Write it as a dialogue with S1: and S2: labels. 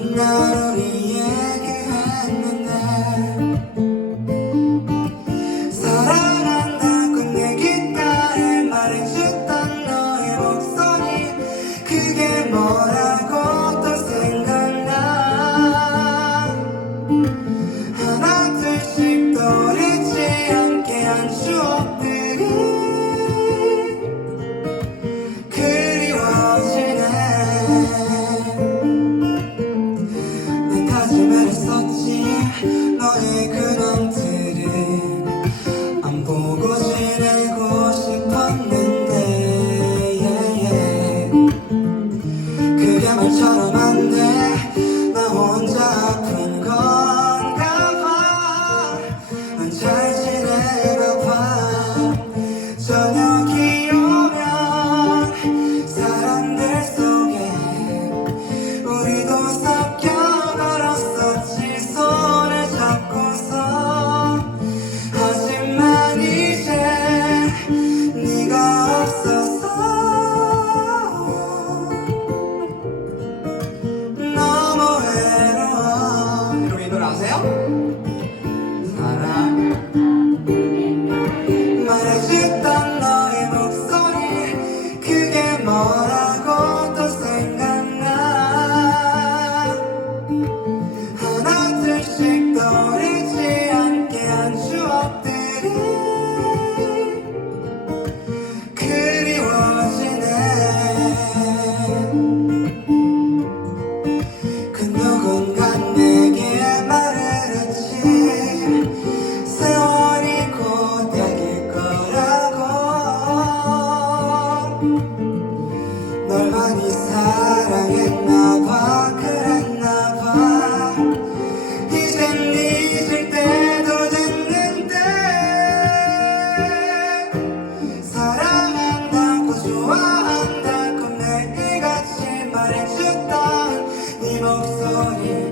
S1: 나를 이야기했는데 사랑한다고 내 귓가에 말해줬던 너의 목소리 그게 뭐라 너의 그 근황들 나오세요? 널 많이 사랑했나봐 그랬나봐. 이젠 잊을 때도 됐는데 사랑한다고 좋아한다고 매일같이 말해줬던 네 목소리.